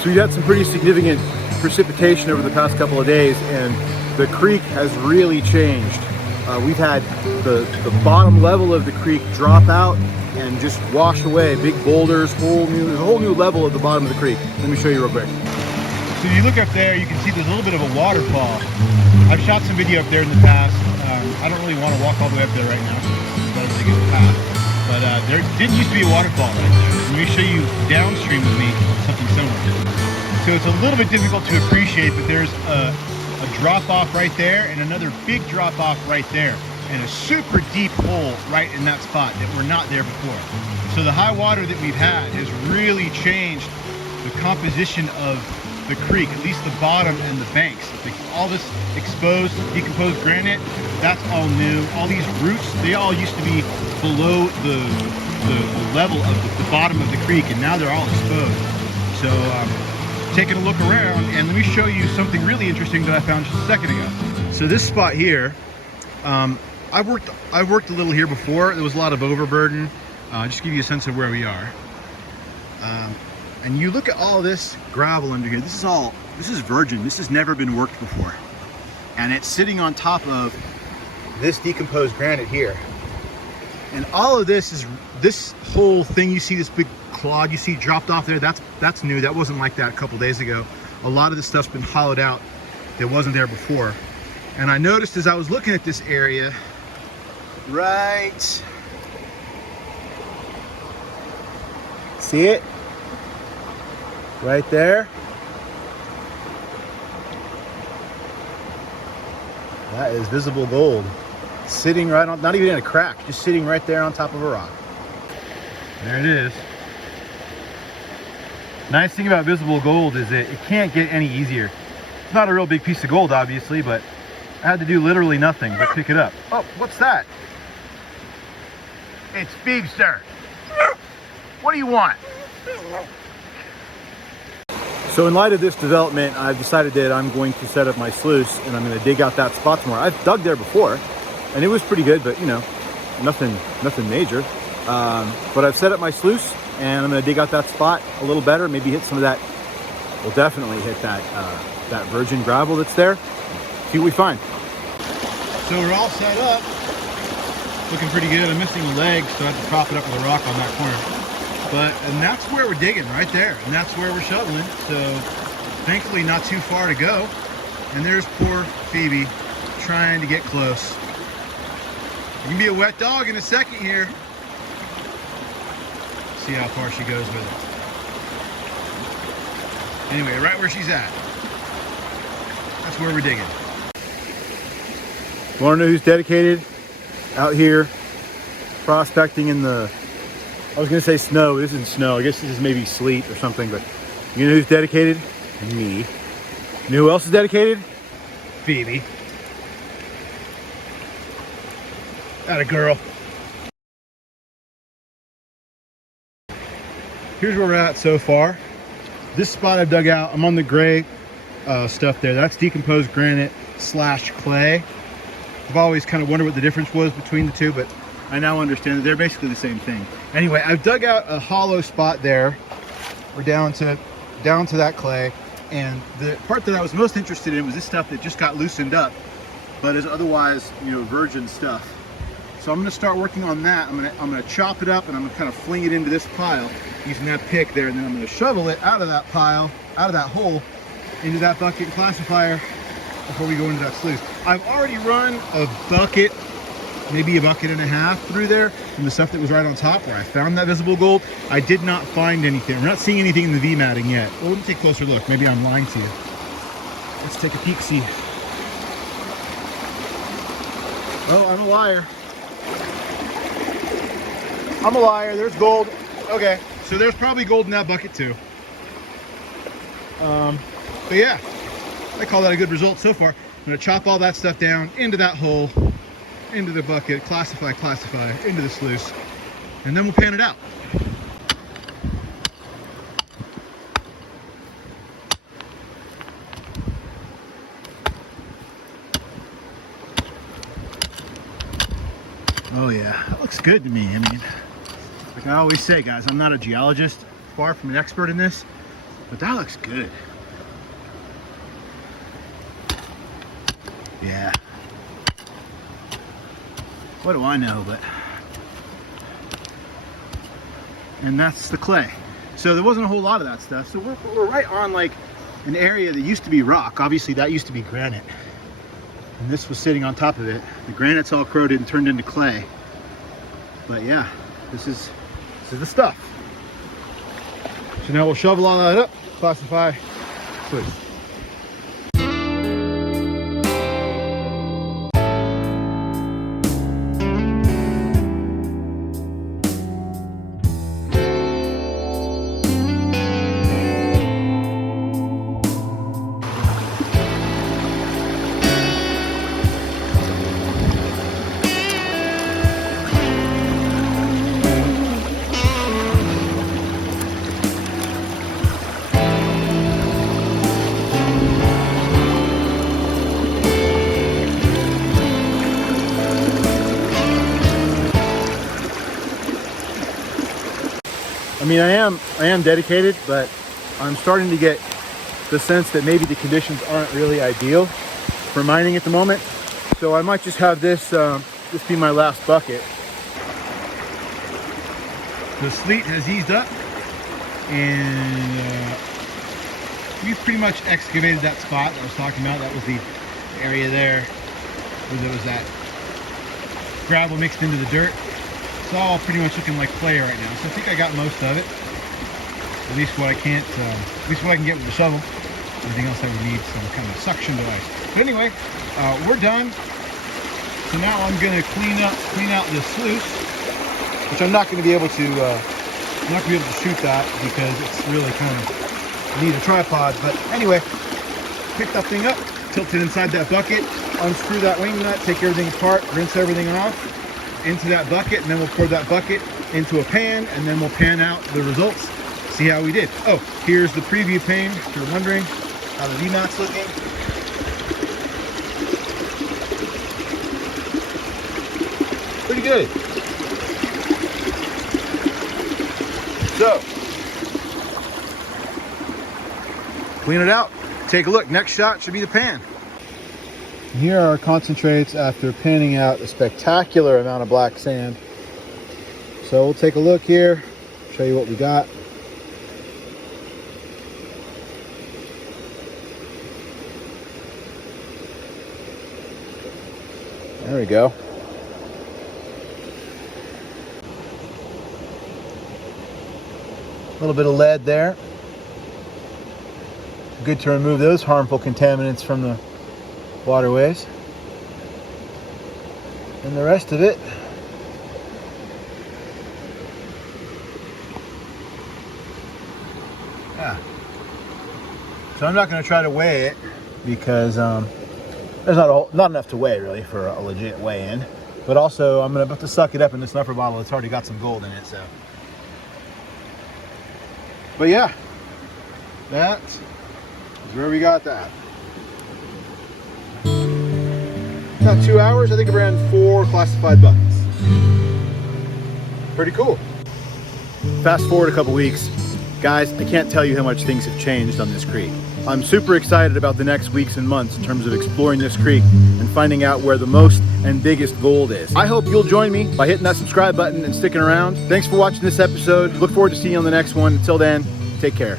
So we had some pretty significant precipitation over the past couple of days, and the creek has really changed. We've had the bottom level of the creek drop out and just wash away. Big boulders, there's a whole new level at the bottom of the creek. Let me show you real quick. So you look up there, you can see there's a little bit of a waterfall. I've shot some video up there in the past. I don't really want to walk all the way up there right now. It's not a really good path. But there did used to be a waterfall right there. Let me show you downstream of me something similar. So it's a little bit difficult to appreciate, but there's a drop off right there and another big drop off right there, and a super deep hole right in that spot that were not there before. So the high water that we've had has really changed the composition of the creek, at least the bottom and the banks. All this exposed, decomposed granite, that's all new. All these roots, they all used to be below the level of the bottom of the creek, and now they're all exposed. So taking a look around, and let me show you something really interesting that I found just a second ago. So this spot here, I've worked a little here before. There was a lot of overburden. Just to give you a sense of where we are. And you look at all this gravel under here. This is virgin. This has never been worked before. And it's sitting on top of this decomposed granite here. And all of this whole thing you see, this big clod you see dropped off there, that's new. That wasn't like that a couple days ago. A lot of this stuff's been hollowed out that wasn't there before. And I noticed as I was looking at this area, right, see it? Right there. That is visible gold. Sitting right on, not even in a crack, just sitting right there on top of a rock. There it is. Nice thing about visible gold is that it can't get any easier. It's not a real big piece of gold, obviously, but I had to do literally nothing but pick it up. Oh, what's that? It's Phoebe, sir. What do you want? So in light of this development, I've decided that I'm going to set up my sluice, and I'm going to dig out that spot tomorrow. I've dug there before, and it was pretty good, but you know, nothing major. But I've set up my sluice, and I'm going to dig out that spot a little better. Maybe hit some of that. We'll definitely hit that that virgin gravel that's there. See what we find. So we're all set up. Looking pretty good. I'm missing a leg, so I have to prop it up with a rock on that corner. And that's where we're digging, right there. And that's where we're shoveling. So thankfully not too far to go. And there's poor Phoebe trying to get close. You can be a wet dog in a second here. See how far she goes with it. Anyway, right where she's at. That's where we're digging. Want to know who's dedicated out here prospecting in the, I was going to say snow. This isn't snow. I guess this is maybe sleet or something, but you know who's dedicated? Me. You know who else is dedicated? Phoebe. Atta girl. Here's where we're at so far. This spot I've dug out, I'm on the gray stuff there. That's decomposed granite / clay. I've always kind of wondered what the difference was between the two, but I now understand that they're basically the same thing. Anyway, I've dug out a hollow spot there. We're down to that clay, and the part that I was most interested in was this stuff that just got loosened up, but is otherwise, you know, virgin stuff. So I'm going to start working on that. I'm going to chop it up, and I'm going to kind of fling it into this pile using that pick there, and then I'm going to shovel it out of that pile, out of that hole, into that bucket classifier before we go into that sluice. I've already run a bucket, maybe a bucket and a half through there from the stuff that was right on top where I found that visible gold. I did not find anything. We're not seeing anything in the V matting yet. Well, let me take a closer look. Maybe I'm lying to you. Let's take a peek, see. Oh, I'm a liar. I'm a liar. There's gold. Okay, so there's probably gold in that bucket too. But yeah, I call that a good result so far. I'm going to chop all that stuff down into that hole, into the bucket, classify, into the sluice, and then we'll pan it out. Oh yeah, that looks good to me. I mean, like I always say, guys, I'm not a geologist, far from an expert in this, But that looks good. Yeah. What do I know, but... And that's the clay. So there wasn't a whole lot of that stuff. So we're right on like an area that used to be rock. Obviously that used to be granite. And this was sitting on top of it. The granite's all corroded and turned into clay. But yeah, this is the stuff. So now we'll shovel all that up, classify, please. I mean, I am dedicated, but I'm starting to get the sense that maybe the conditions aren't really ideal for mining at the moment. So I might just have this be my last bucket. The sleet has eased up, and we've pretty much excavated that spot I was talking about. That was the area there where there was that gravel mixed into the dirt. It's all pretty much looking like clay right now, so I think I got most of it. At least what I can get with the shovel. Everything else I would need some kind of suction device. But anyway, we're done. So now I'm going to clean out this sluice, which I'm not going to be able to shoot that because it's really kind of need a tripod. But anyway, pick that thing up, tilt it inside that bucket, unscrew that wing nut, take everything apart, rinse everything off into that bucket, and then we'll pour that bucket into a pan, and then we'll pan out the results, see how we did. Oh, here's the preview pane if you're wondering how the VMAT's looking. Pretty good. So, clean it out, take a look. Next shot should be the pan. Here are our concentrates after panning out a spectacular amount of black sand. So we'll take a look here, show you what we got. There we go. A little bit of lead there. Good to remove those harmful contaminants from the waterways. And the rest of it so I'm not going to try to weigh it because there's not enough to weigh really for a legit weigh-in, but also I'm about to suck it up in this upper bottle. It's already got some gold in it. So but yeah, that is where we got that. About 2 hours. I think I ran 4 classified buckets. Pretty cool. Fast forward a couple weeks. Guys, I can't tell you how much things have changed on this creek. I'm super excited about the next weeks and months in terms of exploring this creek and finding out where the most and biggest gold is. I hope you'll join me by hitting that subscribe button and sticking around. Thanks for watching this episode. Look forward to seeing you on the next one. Until then, take care.